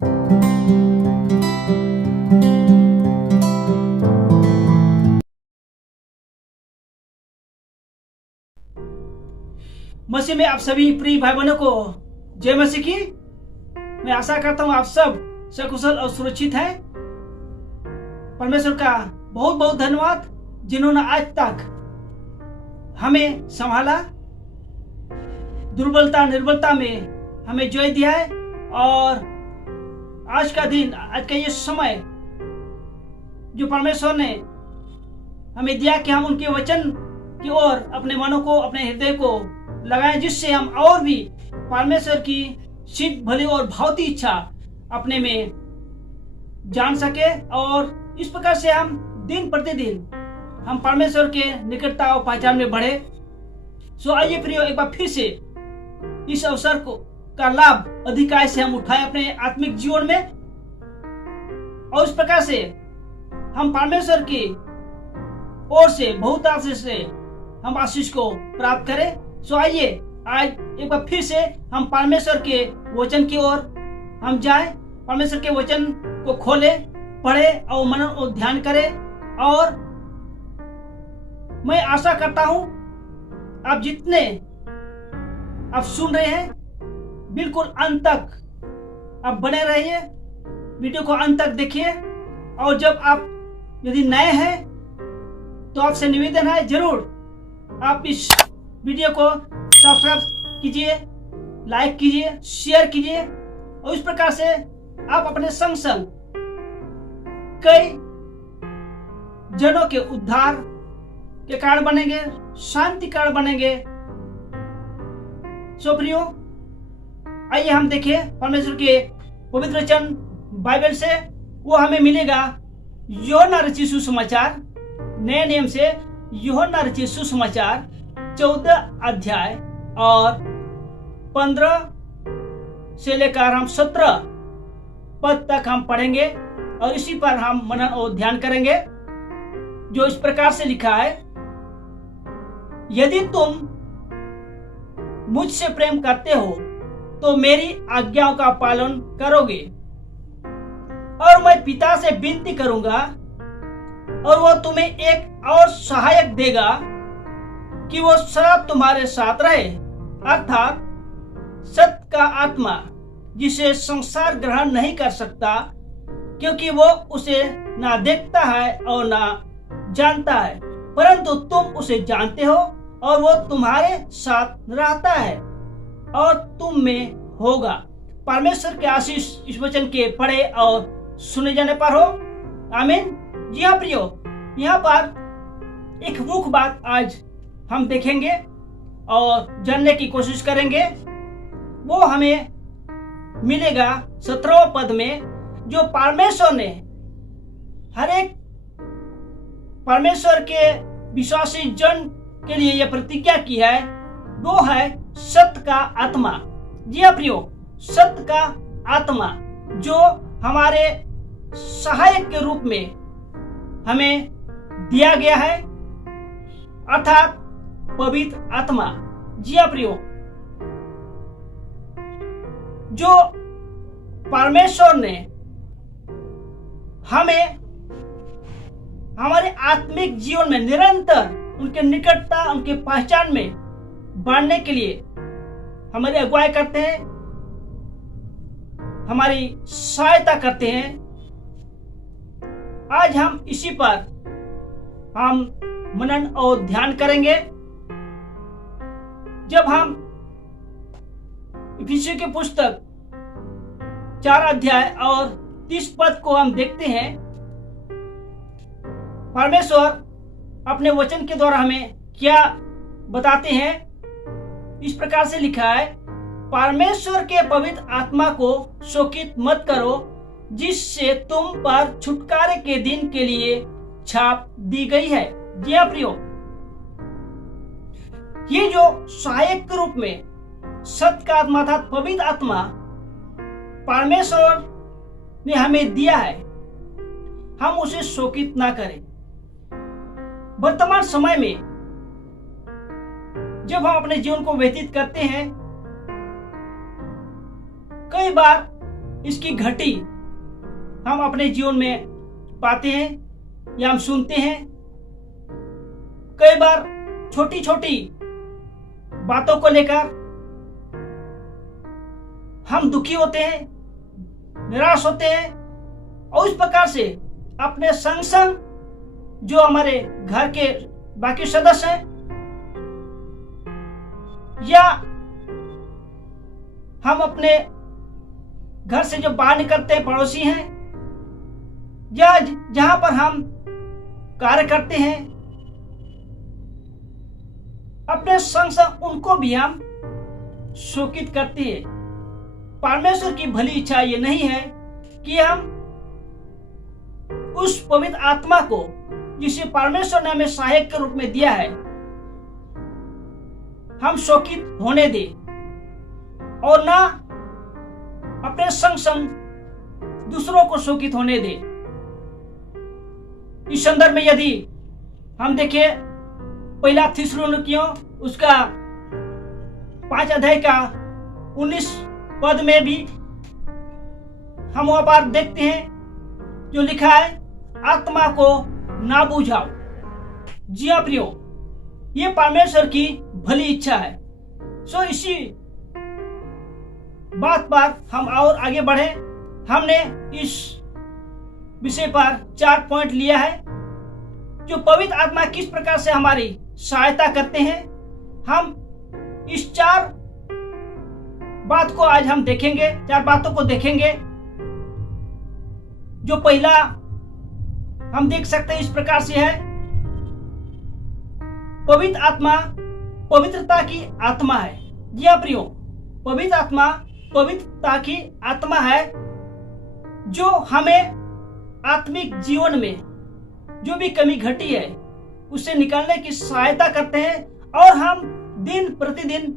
मसीह में आप सभी प्रिय भाई बहनों को जय मसीह की। मैं आशा करता हूँ आप सब सकुशल और सुरक्षित हैं। परमेश्वर का बहुत बहुत धन्यवाद जिन्होंने आज तक हमें संभाला, दुर्बलता निर्बलता में हमें जय दिया है। और आज का दिन, आज का ये समय जो परमेश्वर ने हमें दिया कि हम उनके वचन की ओर अपने मनों को, अपने हृदय को लगाएं, जिससे हम और भी परमेश्वर की सिद्ध भली और भावती इच्छा अपने में जान सके और इस प्रकार से हम दिन प्रतिदिन हम परमेश्वर के निकटता और पहचान में बढ़े। सो आइए प्रियो, एक बार फिर से इस अवसर को का लाभ अधिकार से हम उठाएं अपने आत्मिक जीवन में और इस प्रकार से हम परमेश्वर की ओर से बहुत आशीष से हम आशीष को प्राप्त करें। सो आइए आज एक बार फिर से हम परमेश्वर के वचन की ओर हम जाएं, परमेश्वर के वचन को खोलें, पढ़ें और मनन और ध्यान करें। और मैं आशा करता हूं आप जितने आप सुन रहे हैं बिल्कुल अंत तक आप बने रहिए, वीडियो को अंत तक देखिए। और जब आप यदि नए हैं तो आपसे निवेदन है, जरूर आप इस वीडियो को सब्सक्राइब कीजिए, लाइक कीजिए, शेयर कीजिए और इस प्रकार से आप अपने संग संग कई जनों के उद्धार के कारण बनेंगे, शांति कारण बनेंगे। सो प्रियो, आइए हम देखिए परमेश्वर के पवित्र वचन बाइबल से। वो हमें मिलेगा यूहन्ना रचित सुसमाचार, नए नियम से यूहन्ना रचित सुसमाचार 14 अध्याय और 15 से लेकर हम 17 पद तक हम पढ़ेंगे और इसी पर हम मनन और ध्यान करेंगे, जो इस प्रकार से लिखा है। यदि तुम मुझसे प्रेम करते हो तो मेरी आज्ञाओं का पालन करोगे और मैं पिता से विनती करूंगा और वो तुम्हें एक और सहायक देगा कि वो सदा तुम्हारे साथ रहे, अर्थात सत्य का आत्मा, जिसे संसार ग्रहण नहीं कर सकता क्योंकि वो उसे ना देखता है और ना जानता है, परंतु तुम उसे जानते हो और वो तुम्हारे साथ रहता है और तुम में होगा। परमेश्वर के आशीष इस वचन के पढ़े और सुने जाने पर हो। आमीन। जी हाँ प्रियो, यहाँ पर एक मुख्य बात आज हम देखेंगे और जानने की कोशिश करेंगे। वो हमें मिलेगा 17वें पद में, जो परमेश्वर ने हर एक परमेश्वर के विश्वासी जन के लिए यह प्रतिज्ञा की है। वो है सत्य का आत्मा। जी हाँ प्रियो, सत्य का आत्मा जो हमारे सहायक के रूप में हमें दिया गया है, अर्थात पवित्र आत्मा। जी हाँ प्रियो, जो परमेश्वर ने हमें हमारे आत्मिक जीवन में निरंतर उनके निकटता, उनके पहचान में बढ़ने के लिए हमारी अगुवाई करते हैं, हमारी सहायता करते हैं। आज हम इसी पर हम मनन और ध्यान करेंगे। जब हम इफिसियों की पुस्तक 4 अध्याय और 30 पद को हम देखते हैं, परमेश्वर अपने वचन के द्वारा हमें क्या बताते हैं। इस प्रकार से लिखा है, परमेश्वर के पवित्र आत्मा को शोकित मत करो, जिससे तुम पर छुटकारे के दिन के लिए छाप दी गई है। जी हाँ प्रियो, ये जो सहायक के रूप में सत्य का आत्मा था, पवित्र आत्मा परमेश्वर ने हमें दिया है, हम उसे शोकित ना करें। वर्तमान समय में जब हम अपने जीवन को व्यतीत करते हैं, कई बार इसकी घटी हम अपने जीवन में पाते हैं या हम सुनते हैं। कई बार छोटी छोटी बातों को लेकर हम दुखी होते हैं, निराश होते हैं, और इस प्रकार से अपने संग संग जो हमारे घर के बाकी सदस्य हैं या हम अपने घर से जो बाहर निकलते हैं पड़ोसी हैं या जहां पर हम कार्य करते हैं, अपने संग संग उनको भी हम शोकित करते हैं। परमेश्वर की भली इच्छा ये नहीं है कि हम उस पवित्र आत्मा को जिसे परमेश्वर ने हमें सहायक के रूप में दिया है, हम शोकित होने दे और ना अपने संग संग दूसरों को शोकित होने दे। इस संदर्भ में यदि हम देखें पहला थिस्सलुनीकियों उसका 5 अध्याय का 19 पद में भी हम वहां पर देखते हैं जो लिखा है, आत्मा को ना बुझाओ। जी हाँ प्रियो, ये परमेश्वर की भली इच्छा है। सो इसी बात पर हम और आगे बढ़े। हमने इस विषय पर 4 पॉइंट लिया है जो पवित्र आत्मा किस प्रकार से हमारी सहायता करते हैं। हम इस 4 बात को आज हम देखेंगे, 4 बातों को देखेंगे। जो पहला हम देख सकते हैं इस प्रकार से है, पवित्र आत्मा पवित्रता की आत्मा है। जी हाँ प्रियो, पवित्र आत्मा पवित्रता की आत्मा है जो हमें आत्मिक जीवन में जो भी कमी घटी है उससे निकलने की सहायता करते हैं और हम दिन प्रतिदिन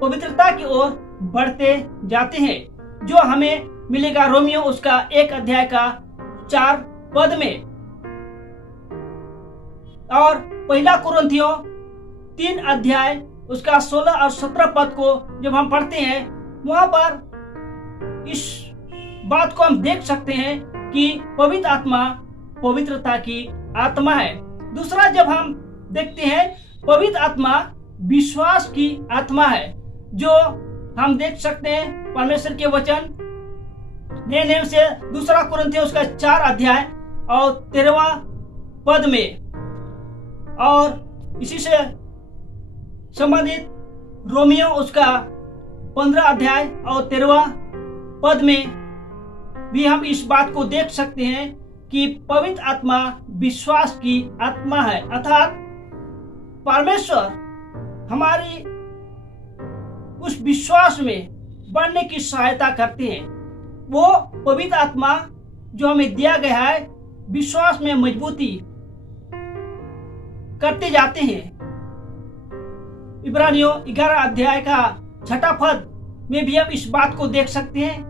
पवित्रता की ओर बढ़ते जाते हैं, जो हमें मिलेगा रोमियो उसका 1 अध्याय का 4 पद में। और पहला कुरिन्थियों 3 अध्याय उसका 16 और 17 पद को जब हम पढ़ते हैं, वहां पर इस बात को हम देख सकते हैं कि पवित्र आत्मा पवित्रता की आत्मा है। दूसरा जब हम देखते हैं, पवित्र आत्मा विश्वास की आत्मा है, जो हम देख सकते हैं परमेश्वर के वचन नए नियम से 2 कुरिन्थियों उसका 4 अध्याय और 13वां पद में, और इसी से संबंधित रोमियो उसका 15 अध्याय और 13वां पद में भी हम इस बात को देख सकते हैं कि पवित्र आत्मा विश्वास की आत्मा है, अर्थात परमेश्वर हमारी उस विश्वास में बढ़ने की सहायता करते हैं। वो पवित्र आत्मा जो हमें दिया गया है, विश्वास में मजबूती करते जाते हैं। इब्रानियों 11 अध्याय का 6 पद में भी हम इस बात को देख सकते हैं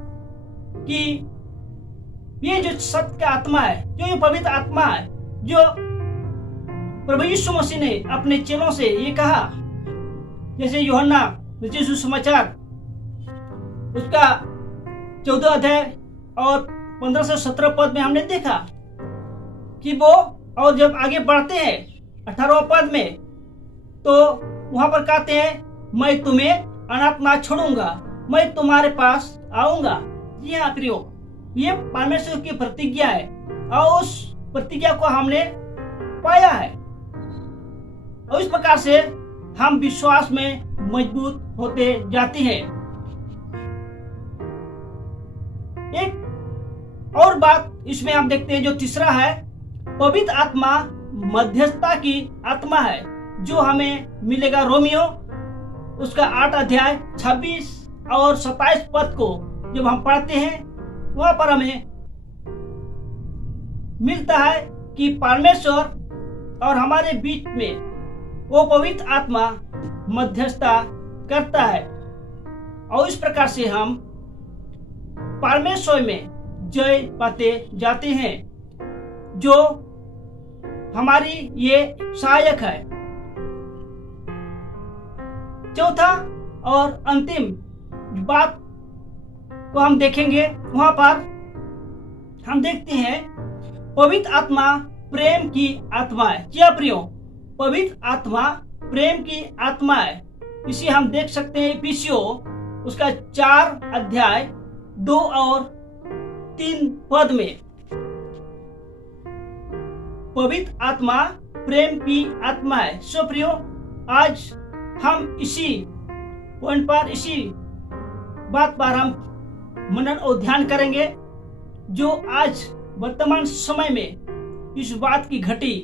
कि ये जो सत्य का आत्मा है, जो ये पवित्र आत्मा है, जो प्रभु यीशु मसीह ने अपने चेलों से ये कहा, जैसे यूहन्ना रचित सुसमाचार उसका 14 अध्याय और 15 से 17 पद में हमने देखा कि वो, और जब आगे बढ़ते हैं 18वां पद में, तो वहां पर कहते हैं, मैं तुम्हें अनाथ ना छोड़ूंगा, मैं तुम्हारे पास आऊंगा। जी हाँ प्रियो, ये परमेश्वर की प्रतिज्ञा है और उस प्रतिज्ञा को हमने पाया है, और इस प्रकार से हम विश्वास में मजबूत होते जाते हैं। एक और बात इसमें हम देखते हैं जो तीसरा है, पवित्र आत्मा मध्यस्थता की आत्मा है, जो हमें मिलेगा रोमियो उसका 8 अध्याय 26 और 27 पद को जब हम पढ़ते हैं, वहां पर हमें मिलता है कि परमेश्वर और हमारे बीच में वो पवित्र आत्मा मध्यस्थता करता है, और इस प्रकार से हम परमेश्वर में जय पाते जाते हैं, जो हमारी ये सहायक है। चौथा और अंतिम बात को हम देखेंगे, वहां पर हम देखते हैं पवित्र आत्मा प्रेम की आत्मा है। क्या प्रियो, पवित्र आत्मा प्रेम की आत्मा है। इसे हम देख सकते हैं इफिसियों उसका 4 अध्याय 2 और 3 पद में। पवित्र आत्मा प्रेम की आत्मा है। सो प्रियो, आज हम इसी पॉइंट पर, इसी बात पर हम मनन और ध्यान करेंगे, जो आज वर्तमान समय में इस बात की घटी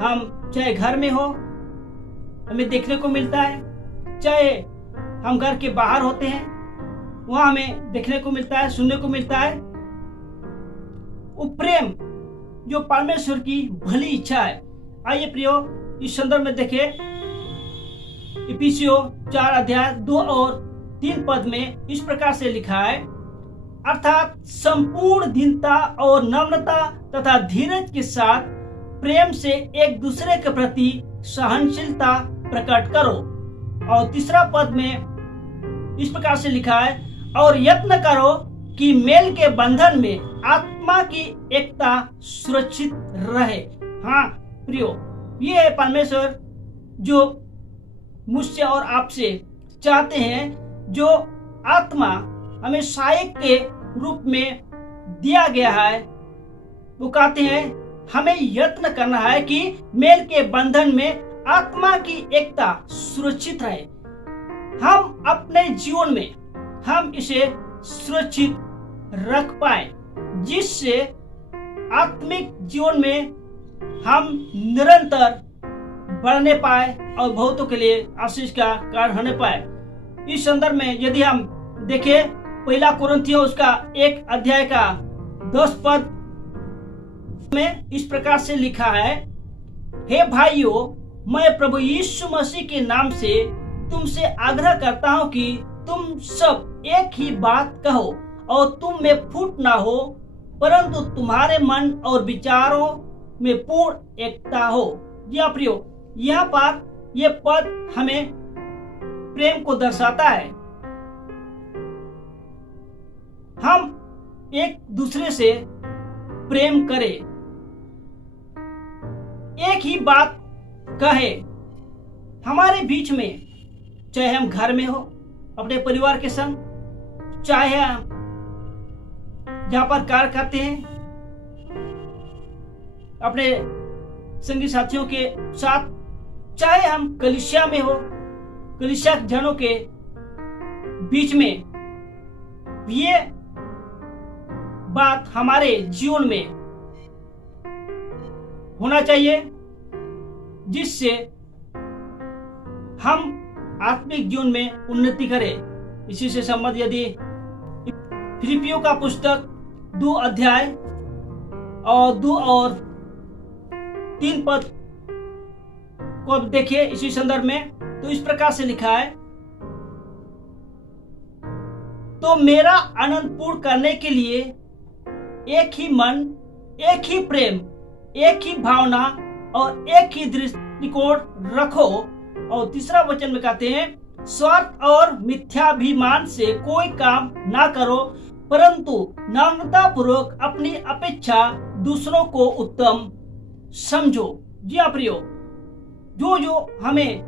हम चाहे घर में हो हमें देखने को मिलता है, चाहे हम घर के बाहर होते हैं वहां हमें देखने को मिलता है, सुनने को मिलता है। वो प्रेम जो परमेश्वर की भली इच्छा है। आइए प्रियो, इस संदर्भ में देखें इफिसियों 4 अध्याय 2 और 3 पद में इस प्रकार से लिखा है, अर्थात संपूर्ण दीनता और नम्रता तथा धीरज के साथ प्रेम से एक दूसरे के प्रति सहनशीलता प्रकट करो। और 3 पद में इस प्रकार से लिखा है, और यत्न करो कि मेल के बंधन में आत्मा की एकता सुरक्षित रहे। हाँ प्रियो, ये है परमेश्वर जो मुझसे और आपसे चाहते हैं, जो आत्मा हमें सहायक के रूप में दिया गया है। वो कहते हैं हमें यत्न करना है कि मेल के बंधन में आत्मा की एकता सुरक्षित रहे। हम अपने जीवन में हम इसे सुरक्षित रख पाए, जिससे आत्मिक जीवन में हम निरंतर बढ़ने पाए और बहुतों के लिए आशीष का कारण होने पाए। इस संदर्भ में यदि हम देखें, 1 कुरिन्थियों उसका 1 अध्याय का 10 पद में इस प्रकार से लिखा है, हे भाइयों, मैं प्रभु यीशु मसीह के नाम से तुमसे आग्रह करता हूं कि तुम सब एक ही बात कहो और तुम में फूट ना हो, परंतु तुम्हारे मन और विचारों में पूर्ण एकता हो। जी प्रियो, यहाँ पर ये पद हमें प्रेम को दर्शाता है। हम एक दूसरे से प्रेम करें, एक ही बात कहे। हमारे बीच में, चाहे हम घर में हो अपने परिवार के संग, चाहे हम जहां पर कार्य करते हैं अपने संगी साथियों के साथ, चाहे हम कलीसिया में हो, कलीसिया जनों के बीच में, ये बात हमारे जीवन में होना चाहिए, जिससे हम आत्मिक जीवन में उन्नति करें। इसी से संबंध यदि फिलिपियों का पुस्तक 2 अध्याय और 2 और 3 पद को अब देखिए इसी संदर्भ में, तो इस प्रकार से लिखा है, तो मेरा आनंद पूर्ण करने के लिए एक ही मन, एक ही प्रेम, एक ही भावना और एक ही दृष्टिकोण रखो। और 3 वचन में कहते हैं, स्वार्थ और मिथ्याभिमान से कोई काम ना करो, परंतु नम्रता पूर्वक अपनी अपेक्षा दूसरों को उत्तम समझो। जी प्रियो, जो हमें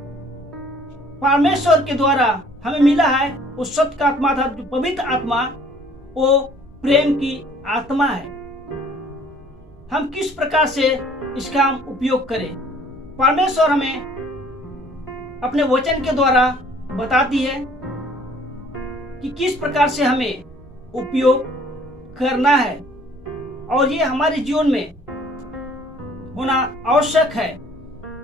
परमेश्वर के द्वारा हमें मिला है वो सत्य का आत्मा था, जो पवित्र आत्मा, वो प्रेम की आत्मा है। हम किस प्रकार से इसका हम उपयोग करें? परमेश्वर हमें अपने वचन के द्वारा बताती है कि किस प्रकार से हमें उपयोग करना है, और ये हमारे जीवन में होना आवश्यक है।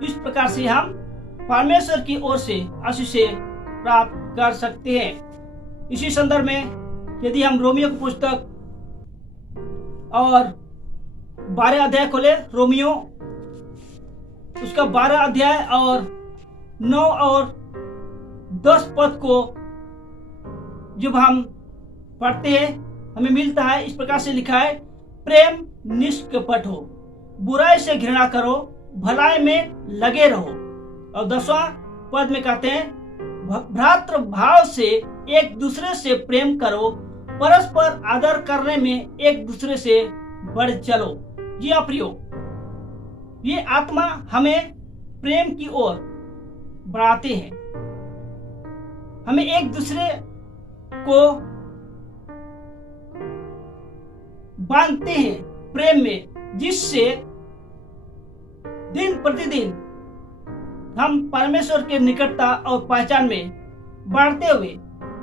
इस प्रकार से हम परमेश्वर की ओर से आशीष प्राप्त कर सकते हैं। इसी संदर्भ में यदि हम रोमियो की पुस्तक और 12 अध्याय खोले, रोमियो उसका 12 अध्याय और 9 और 10 पद को जब हम पढ़ते हैं हमें मिलता है, इस प्रकार से लिखा है, प्रेम निष्कपट हो, बुराई से घृणा करो, भलाई में लगे रहो। और 10वां पद में कहते हैं, भ्रातृ भाव से एक दूसरे से प्रेम करो, परस्पर आदर करने में एक दूसरे से बढ़ चलो। जी हाँ प्रियो, ये आत्मा हमें प्रेम की ओर बढ़ाते हैं, हमें एक दूसरे को बांधते हैं प्रेम में, जिससे दिन प्रतिदिन हम परमेश्वर के निकटता और पहचान में बढ़ते हुए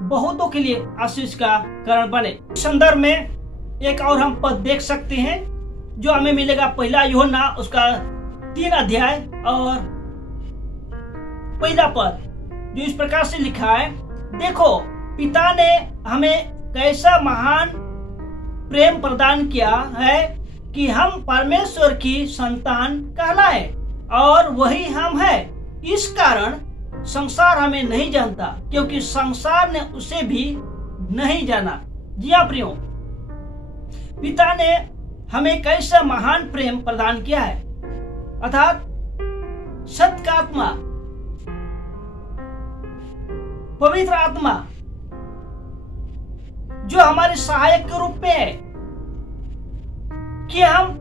बहुतों के लिए आशीष का कारण बने। इस संदर्भ में एक और हम पद देख सकते हैं जो हमें मिलेगा पहला यूहन्ना उसका 3 अध्याय और पहला पद, जो इस प्रकार से लिखा है, देखो पिता ने हमें कैसा महान प्रेम प्रदान किया है कि हम परमेश्वर की संतान कहलाए, और वही हम है। इस कारण संसार हमें नहीं जानता, क्योंकि संसार ने उसे भी नहीं जाना। जी हाँ प्रियो, पिता ने हमें कैसा महान प्रेम प्रदान किया है, अर्थात सत्य का आत्मा, पवित्र आत्मा जो हमारे सहायक के रूप में है कि हम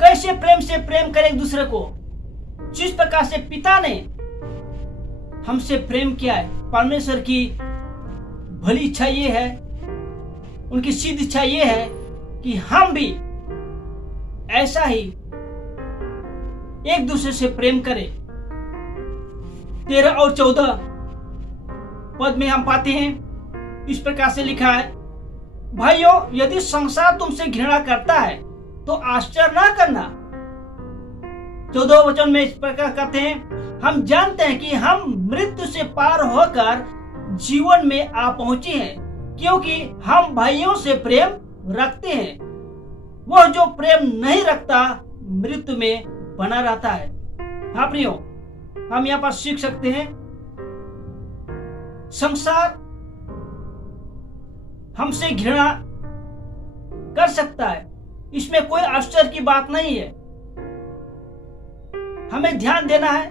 कैसे प्रेम से प्रेम करें एक दूसरे को। जिस प्रकार से पिता ने हमसे प्रेम किया है, परमेश्वर की भली इच्छा ये है, उनकी सिद्ध इच्छा ये है कि हम भी ऐसा ही एक दूसरे से प्रेम करें। 13 और 14 पद में हम पाते हैं, इस प्रकार से लिखा है, भाइयों यदि संसार तुमसे घृणा करता है तो आश्चर्य ना करना। 14 वचन में इस प्रकार कहते हैं, हम जानते हैं कि हम मृत्यु से पार होकर जीवन में आ पहुंचे हैं, क्योंकि हम भाइयों से प्रेम रखते हैं। वह जो प्रेम नहीं रखता मृत्यु में बना रहता है। हाँ प्रियो, हम यहाँ पर सीख सकते हैं, संसार हमसे घृणा कर सकता है, इसमें कोई आश्चर्य की बात नहीं है। हमें ध्यान देना है,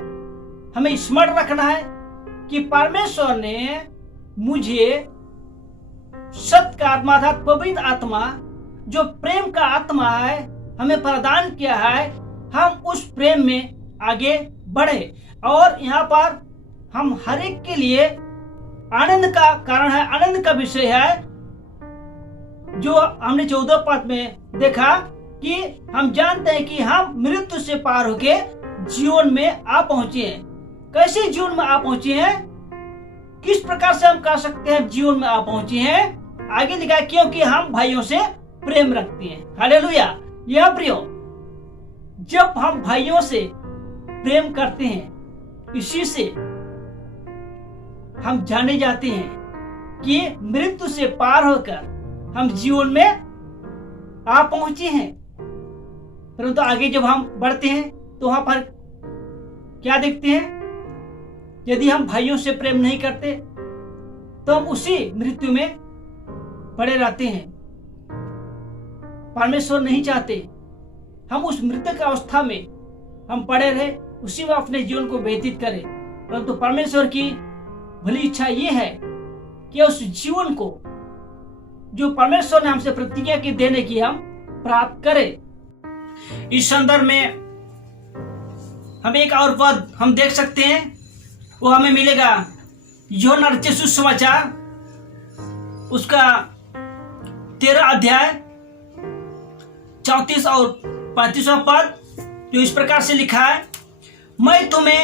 हमें स्मरण रखना है कि परमेश्वर ने मुझे सत्य का आत्मा अर्थात पवित्र आत्मा जो प्रेम का आत्मा है हमें प्रदान किया है। हम उस प्रेम में आगे बढ़े, और यहाँ पर हम हर एक के लिए आनंद का कारण है, आनंद का विषय है, जो हमने 14 पद में देखा कि हम जानते हैं कि हम मृत्यु से पार होके जीवन में आ पहुंचे हैं। कैसे जीवन में आ पहुंचे हैं, किस प्रकार से हम कह सकते हैं जीवन में आ पहुंचे हैं, आगे लिखा है, क्योंकि हम भाइयों से प्रेम रखते हैं। हालेलुया। यह प्रियो, जब हम भाइयों से प्रेम करते हैं, इसी से हम जाने जाते हैं कि मृत्यु से पार होकर हम जीवन में आ पहुंचे हैं। परंतु आगे जब हम बढ़ते हैं तो वहां पर क्या देखते हैं, यदि हम भाइयों से प्रेम नहीं करते तो हम उसी मृत्यु में पड़े रहते हैं। परमेश्वर नहीं चाहते हम उस मृतक अवस्था में हम पड़े रहे, उसी में अपने जीवन को व्यतीत करें, परंतु परमेश्वर की भली इच्छा ये है कि उस जीवन को जो परमेश्वर ने हमसे प्रतिज्ञा की देने की हम प्राप्त करें। इस संदर्भ में हम एक और पद हम देख सकते हैं, वो हमें मिलेगा यूहन्ना रचित सुसमाचार उसका 13 अध्याय 34 और 35वां पद, जो इस प्रकार से लिखा है, मैं तुम्हें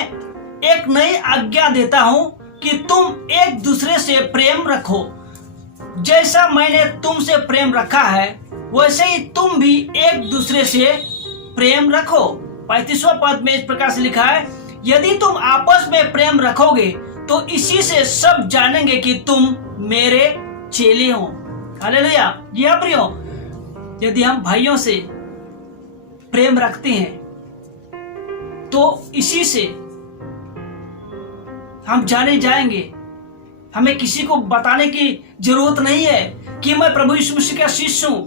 एक नई आज्ञा देता हूं कि तुम एक दूसरे से प्रेम रखो। जैसा मैंने तुमसे प्रेम रखा है वैसे ही तुम भी एक दूसरे से प्रेम रखो। 35वां पद में इस प्रकार से लिखा है, यदि तुम आपस में प्रेम रखोगे तो इसी से सब जानेंगे कि तुम मेरे चेले हो। हालेलुया। यह प्रियो, यदि हम भाइयों से प्रेम रखते हैं तो इसी से हम जाने जाएंगे। हमें किसी को बताने की जरूरत नहीं है कि मैं प्रभु यीशु मसीह का शिष्य हूं,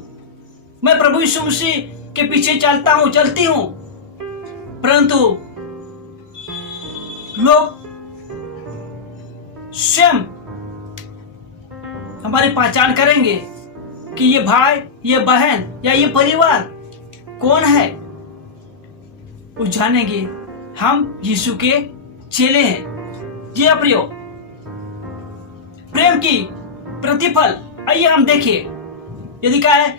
मैं प्रभु यीशु मसीह के पीछे चलता हूं, चलती हूं, परंतु लोग स्वयं हमारी पहचान करेंगे कि ये भाई, ये बहन या ये परिवार कौन है, वो जानेंगे हम यीशु के चेले हैं। जी प्रियो, प्रेम की प्रतिफल आइए हम देखिए। यदि कहा है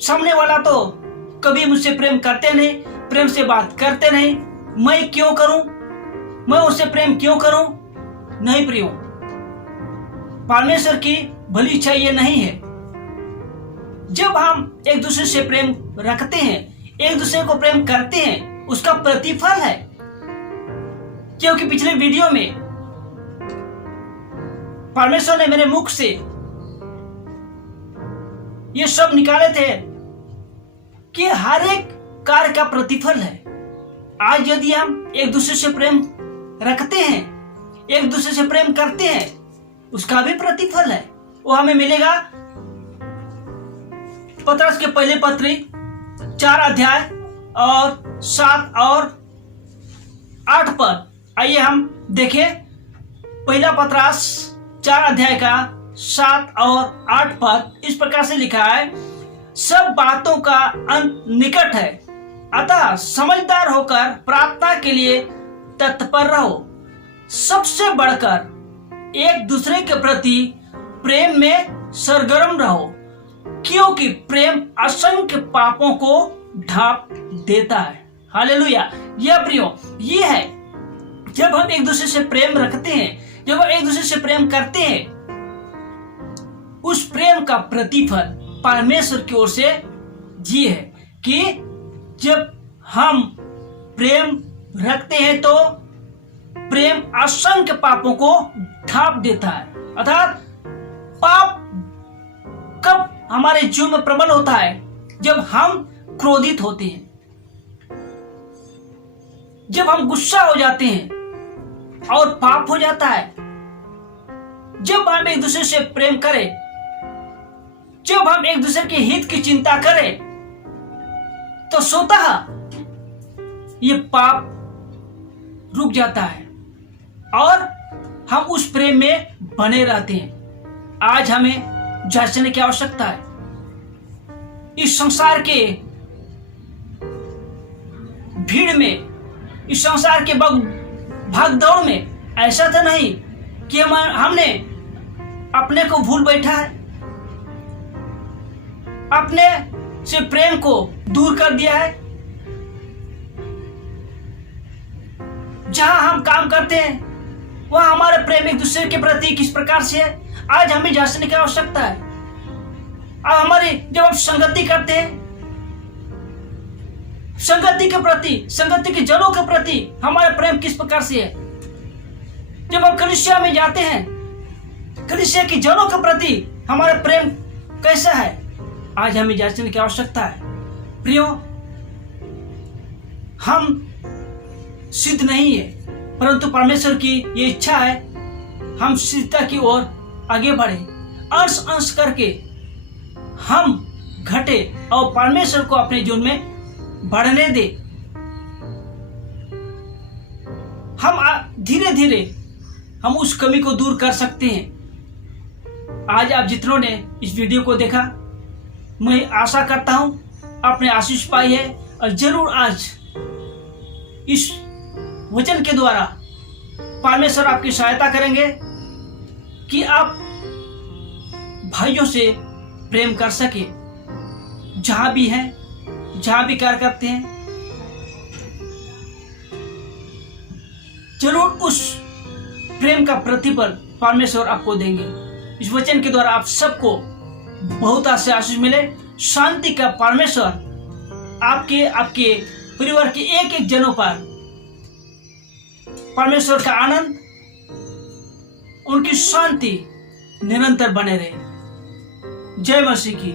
सामने वाला तो कभी मुझसे प्रेम करते नहीं, प्रेम से बात करते नहीं, मैं क्यों करूं, मैं उससे प्रेम क्यों करूं? नहीं प्रियो, परमेश्वर की भली इच्छा ये नहीं है। जब हम एक दूसरे से प्रेम रखते हैं, एक दूसरे को प्रेम करते हैं, उसका प्रतिफल है। क्योंकि पिछले वीडियो में परमेश्वर ने मेरे मुख से ये सब निकाले थे कि हर एक कार्य का प्रतिफल है। आज यदि हम एक दूसरे से प्रेम रखते हैं, एक दूसरे से प्रेम करते हैं, उसका भी प्रतिफल है, वो हमें मिलेगा। पतरस के पहले पत्री 4 अध्याय और 7 और 8 पद आइए हम देखें। पहला पतरस 4 अध्याय का 7 और 8 पद इस प्रकार से लिखा है, सब बातों का अंत निकट है, अतः समझदार होकर प्रार्थना के लिए तत्पर रहो। सबसे बढ़कर एक दूसरे के प्रति प्रेम में सरगर्म रहो, क्योंकि प्रेम असंख्य पापों को ढांप देता है। हालेलुया। यह प्रियो, ये है जब हम एक दूसरे से प्रेम रखते हैं, जब हम एक दूसरे से प्रेम करते हैं, उस प्रेम का प्रतिफल परमेश्वर की ओर से जी है कि जब हम प्रेम रखते हैं तो प्रेम असंख्य पापों को ढांप देता है। अर्थात पाप कब हमारे जीवन में प्रबल होता है? जब हम क्रोधित होते हैं, जब हम गुस्सा हो जाते हैं और पाप हो जाता है। जब हम एक दूसरे से प्रेम करें, जब हम एक दूसरे के हित की चिंता करें, तो स्वतः ये पाप रुक जाता है और हम उस प्रेम में बने रहते हैं। आज हमें जांचने की आवश्यकता है। इस संसार के भीड़ में, इस संसार के भागदौड़ में ऐसा तो नहीं कि हमने अपने को भूल बैठा है, अपने से प्रेम को दूर कर दिया है। जहां हम काम करते हैं वहां हमारा प्रेम एक दूसरे के प्रति किस प्रकार से है, आज हमें जांचने की आवश्यकता है। अब हमारी जब हम संगति करते हैं, संगति के प्रति, संगति के जनों के प्रति हमारा प्रेम किस प्रकार से है। जब हम कलीसिया में जाते हैं, कलीसिया के जनों के प्रति हमारा प्रेम कैसा है, आज हमें जांचने की आवश्यकता है। प्रियो, हम सिद्ध नहीं है, परंतु परमेश्वर की ये इच्छा है हम सिद्धता की ओर आगे बढ़े, अंश अंश करके हम घटे और परमेश्वर को अपने जीवन में बढ़ने दे। हम धीरे धीरे हम उस कमी को दूर कर सकते हैं। आज आप जितनों ने इस वीडियो को देखा, मैं आशा करता हूं आपने आशीष पाई है और जरूर आज इस वचन के द्वारा परमेश्वर आपकी सहायता करेंगे कि आप भाइयों से प्रेम कर सके, जहां भी हैं, जहां भी कार्य करते हैं। जरूर उस प्रेम का प्रतिफल परमेश्वर आपको देंगे। इस वचन के द्वारा आप सबको बहुत से आशीष मिले। शांति का परमेश्वर आपके परिवार के एक एक जनों पर परमेश्वर का आनंद, उनकी शांति निरंतर बने रहे। जय मसीह की।